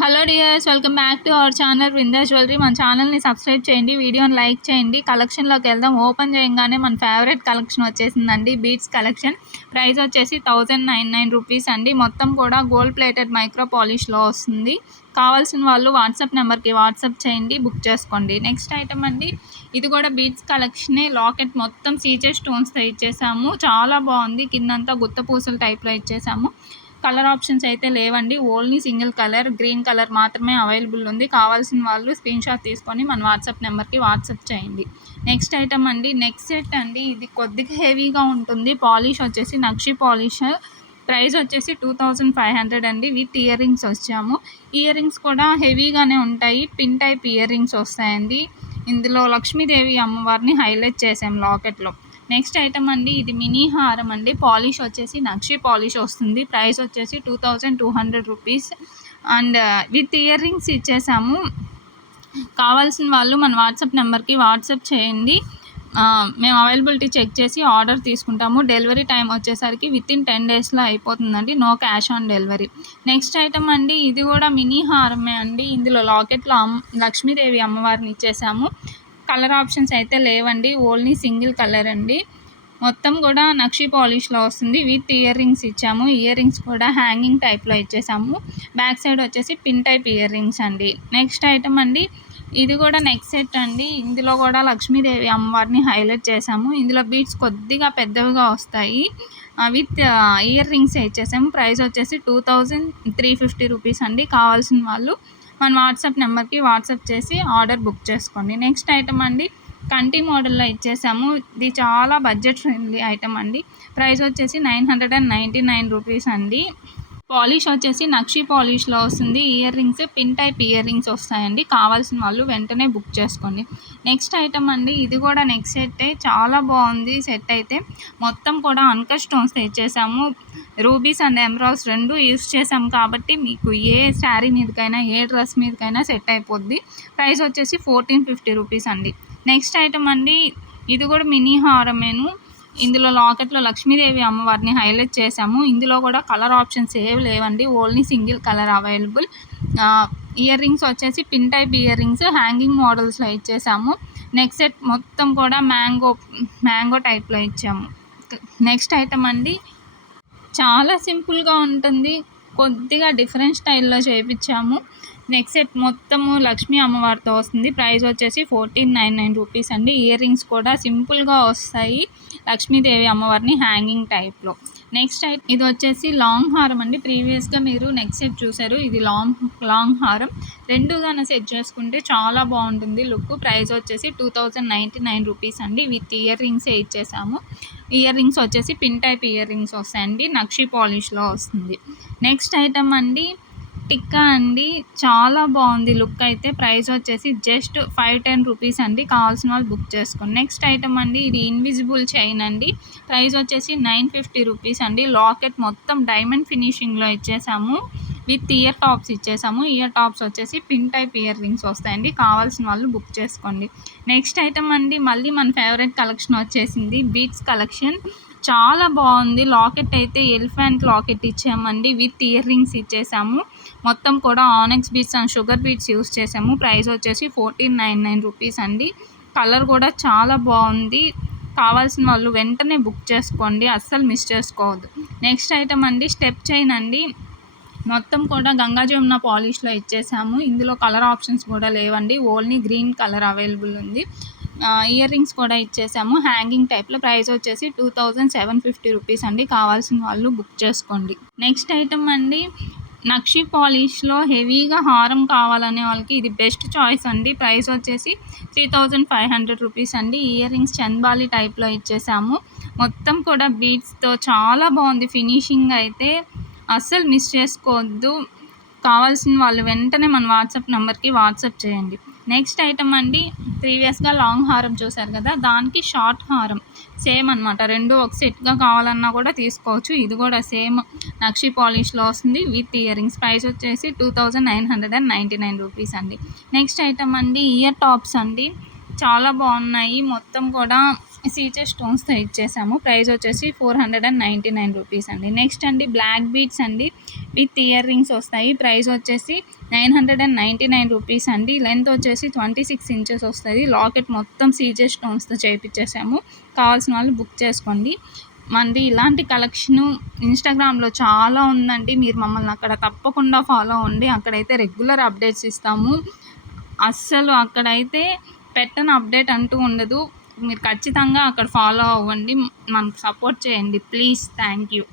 Hello dears, welcome back to our channel Vinda jewellery. మన ఛానల్ని subscribe చేయండి, వీడియోని లైక్ చేయండి. కలెక్షన్లోకి వెళ్దాం. ఓపెన్ చేయగానే మన ఫేవరెట్ కలెక్షన్ వచ్చేసిందండి, బీడ్స్ కలెక్షన్. ప్రైస్ వచ్చేసి 1099 రూపీస్ అండి. మొత్తం కూడా గోల్డ్ ప్లేటెడ్ మైక్రో పాలిష్లో వస్తుంది. కావాల్సిన వాళ్ళు వాట్సాప్ నెంబర్కి వాట్సాప్ చేయండి, బుక్ చేసుకోండి. నెక్స్ట్ ఐటమ్ అండి, ఇది కూడా బీడ్స్ కలెక్షనే. లాకెట్ మొత్తం సీజర్ స్టోన్స్తో ఇచ్చేసాము, చాలా బాగుంది. కిందంతా గుత్త పూసల టైప్లో ఇచ్చేసాము. కలర్ ఆప్షన్స్ అయితే లేవండి, only single colour green colour మాత్రమే అవైలబుల్ ఉంది. కావాల్సిన వాళ్ళు స్క్రీన్ షాట్ తీసుకొని మన వాట్సాప్ నెంబర్కి వాట్సాప్ చేయండి. నెక్స్ట్ ఐటమ్ అండి, నెక్స్ట్ సెట్ అండి. ఇది కొద్దిగా హెవీగా ఉంటుంది. పాలిష్ వచ్చేసి నక్షి పాలిష్. ప్రైస్ వచ్చేసి 2500 అండి. విత్ ఇయర్ రింగ్స్ వచ్చాము. ఇయర్ రింగ్స్ కూడా హెవీగానే ఉంటాయి, పిన్ టైప్ ఇయర్ రింగ్స్ వస్తాయండి. ఇందులో లక్ష్మీదేవి అమ్మవారిని హైలైట్ చేసాం లాకెట్లో. నెక్స్ట్ ఐటమ్ అండి, ఇది మినీ హారం అండి. పాలిష్ వచ్చేసి నక్షి పాలిష్ వస్తుంది. ప్రైస్ వచ్చేసి 2200 rupees and with earrings ఇచ్చేసాము. కావాల్సిన వాళ్ళు మన వాట్సాప్ నెంబర్కి వాట్సాప్ చేయండి, మేము అవైలబిలిటీ చెక్ చేసి ఆర్డర్ తీసుకుంటాము. డెలివరీ టైం వచ్చేసరికి వితిన్ 10 డేస్లో అయిపోతుందండి, no cash on delivery. Next item అండి, ఇది కూడా మినీ హారమే అండి. ఇందులో లాకెట్లో లక్ష్మీదేవి అమ్మవారిని ఇచ్చేసాము. కలర్ ఆప్షన్స్ అయితే లేవండి, ఓన్లీ సింగిల్ కలర్ అండి. మొత్తం కూడా నక్షి పాలిష్లో వస్తుంది. విత్ ఇయర్ రింగ్స్ ఇచ్చాము. ఇయర్ రింగ్స్ కూడా హ్యాంగింగ్ టైప్లో ఇచ్చేసాము. బ్యాక్ సైడ్ వచ్చేసి పిన్ టైప్ ఇయర్ రింగ్స్ అండి. నెక్స్ట్ ఐటమ్ అండి, ఇది కూడా నెక్స్ట్ సెట్ అండి. ఇందులో కూడా లక్ష్మీదేవి అమ్మవారిని హైలైట్ చేసాము. ఇందులో బీడ్స్ కొద్దిగా పెద్దవిగా వస్తాయి. విత్ ఇయర్ రింగ్స్ ఇచ్చేసాము. ప్రైస్ వచ్చేసి 2350 రూపీస్ అండి. కావాల్సిన వాళ్ళు మన వాట్సాప్ నెంబర్కి వాట్సాప్ చేసి ఆర్డర్ బుక్ చేసుకోండి. నెక్స్ట్ ఐటమ్ అండి, కంటి మోడల్లో ఇచ్చేసాము. ఇది చాలా బడ్జెట్ ఫ్రెండ్లీ ఐటమ్ అండి. ప్రైస్ వచ్చేసి 999 రూపీస్ అండి. పాలిష్ వచ్చేసి నక్షి పాలిష్లో వస్తుంది. Ear rings pin type earrings వస్తాయండి. కావాల్సిన వాళ్ళు వెంటనే బుక్ చేసుకోండి. నెక్స్ట్ ఐటమ్ అండి, ఇది కూడా నెక్స్ట్ సెట్టే, చాలా బాగుంది సెట్ అయితే. మొత్తం కూడా అన్కట్ స్టోన్స్ ఇచ్చేసాము. రూబీస్ అండ్ ఎమరాల్డ్స్ రెండు యూస్ చేసాము కాబట్టి మీకు ఏ శారీ మీదకైనా ఏ డ్రెస్ మీదకైనా సెట్ అయిపోద్ది. ప్రైస్ వచ్చేసి 1450 రూపీస్ అండి. నెక్స్ట్ ఐటమ్ అండి, ఇది కూడా మినీ హారమేను. ఇందులో లాకెట్లో లక్ష్మీదేవి అమ్మవారిని హైలైట్ చేసాము. ఇందులో కూడా కలర్ ఆప్షన్స్ ఏవి లేవండి, only single colour available. Earrings వచ్చేసి pin type earrings hanging మోడల్స్లో ఇచ్చేసాము. నెక్స్ట్ సెట్ మొత్తం కూడా మ్యాంగో టైప్లో ఇచ్చాము. నెక్స్ట్ ఐటమ్ అండి, చాలా సింపుల్గా ఉంటుంది, కొద్దిగా డిఫరెంట్ స్టైల్లో చేయించాము. నెక్స్ట్ సెట్ మొత్తము లక్ష్మీ అమ్మవారితో వస్తుంది. ప్రైస్ వచ్చేసి 1499 రూపీస్ అండి. ఇయర్ రింగ్స్ కూడా సింపుల్గా వస్తాయి, లక్ష్మీదేవి అమ్మవారిని హ్యాంగింగ్ టైప్లో. నెక్స్ట్ ఇది వచ్చేసి లాంగ్ హారం అండి. ప్రీవియస్గా మీరు నెక్స్ట్ సెట్ చూసారు, ఇది లాంగ్ హారం. రెండుగానే సెట్ చేసుకుంటే చాలా బాగుంటుంది లుక్. ప్రైస్ వచ్చేసి 2099 రూపీస్ అండి. విత్ ఇయర్ రింగ్సే ఇచ్చేసాము. ఇయర్ రింగ్స్ వచ్చేసి పిన్ టైప్ ఇయర్ రింగ్స్ వస్తాయండి, నక్షి పాలిష్లో వస్తుంది. నెక్స్ట్ ఐటమ్ అండి, టిక్కా అండి. చాలా బాగుంది లుక్ అయితే. ప్రైస్ వచ్చేసి జస్ట్ 510 రూపీస్ అండి. కావాల్సిన వాళ్ళు బుక్ చేసుకోండి. నెక్స్ట్ ఐటమ్ అండి, ఇది ఇన్విజిబుల్ చైన్ అండి. ప్రైస్ వచ్చేసి 950 రూపీస్ అండి. లాకెట్ మొత్తం డైమండ్ ఫినిషింగ్లో ఇచ్చేసాము. విత్ ఇయర్ టాప్స్ ఇచ్చేసాము. ఇయర్ టాప్స్ వచ్చేసి పిన్ టైప్ ఇయర్ రింగ్స్ వస్తాయండి. కావాల్సిన వాళ్ళు బుక్ చేసుకోండి. నెక్స్ట్ ఐటమ్ అండి, మళ్ళీ మన ఫేవరెట్ కలెక్షన్ వచ్చేసింది, బీడ్స్ కలెక్షన్. చాలా బాగుంది. లాకెట్ అయితే ఎలిఫెంట్ లాకెట్ ఇచ్చామండి. విత్ ఇయర్ రింగ్స్ ఇచ్చేసాము. మొత్తం కూడా onyx beads and sugar beads use చేసాము. ప్రైస్ వచ్చేసి 1499 రూపీస్ అండి. కలర్ కూడా చాలా బాగుంది. కావాల్సిన వాళ్ళు వెంటనే బుక్ చేసుకోండి, అస్సలు మిస్ చేసుకోవద్దు. నెక్స్ట్ ఐటమ్ అండి, స్టెప్ చైన్ అండి. మొత్తం కూడా గంగా జమున పాలిష్లో ఇచ్చేసాము. ఇందులో కలర్ ఆప్షన్స్ కూడా లేవండి, ఓన్లీ గ్రీన్ కలర్ అవైలబుల్ ఉంది. ఇయర్ రింగ్స్ కూడా ఇచ్చేసాము హ్యాంగింగ్ టైప్లో. ప్రైస్ వచ్చేసి 2750 రూపీస్ అండి. కావాల్సిన వాళ్ళు బుక్ చేసుకోండి. నెక్స్ట్ ఐటమ్ అండి, నక్షి పాలిష్లో హెవీగా హారం కావాలనే వాళ్ళకి ఇది బెస్ట్ చాయిస్ అండి. ప్రైస్ వచ్చేసి 3500 రూపీస్ అండి. ఇయర్ రింగ్స్ చంద్బాలి టైప్లో ఇచ్చేసాము. మొత్తం కూడా బీడ్స్తో చాలా బాగుంది ఫినిషింగ్ అయితే, అస్సలు మిస్ చేసుకోవద్దు. కావాల్సిన వాళ్ళు వెంటనే మన వాట్సాప్ నెంబర్కి వాట్సాప్ చేయండి. నెక్స్ట్ ఐటమ్ అండి, ప్రీవియస్గా లాంగ్ హారం చూసారు కదా, దానికి షార్ట్ హారం సేమ్ అనమాట. రెండు ఒక సెట్గా కావాలన్నా కూడా తీసుకోవచ్చు. ఇది కూడా సేమ్ నక్షి పాలిష్లో వస్తుంది విత్ ఇయర్ రింగ్స్. ప్రైస్ వచ్చేసి 2999 రూపీస్ అండి. నెక్స్ట్ ఐటమ్ అండి, ఇయర్ టాప్స్ అండి. చాలా బాగున్నాయి, మొత్తం కూడా సీజర్ స్టోన్స్తో ఇచ్చేసాము. ప్రైస్ వచ్చేసి 499 రూపీస్ అండి. నెక్స్ట్ అండి, బ్లాక్ బీడ్స్ అండి. విత్ ఇయర్ రింగ్స్ వస్తాయి. ప్రైస్ వచ్చేసి ₹999 అండి. లెంత్ వచ్చేసి 26 ఇంచెస్ వస్తుంది. లాకెట్ మొత్తం సీజెడ్ స్టోన్స్తో చేయించేసాము. కావాల్సిన వాళ్ళు బుక్ చేసుకోండి. మనది ఇలాంటి కలెక్షను ఇన్స్టాగ్రామ్లో చాలా ఉందండి. మీరు మమ్మల్ని అక్కడ తప్పకుండా ఫాలో అవ్వండి. అక్కడైతే రెగ్యులర్ అప్డేట్స్ ఇస్తాము. అస్సలు అక్కడైతే పెట్టని అప్డేట్ అంటూ ఉండదు. మీరు ఖచ్చితంగా అక్కడ ఫాలో అవ్వండి. మనకు సపోర్ట్ చేయండి ప్లీజ్. Thank you.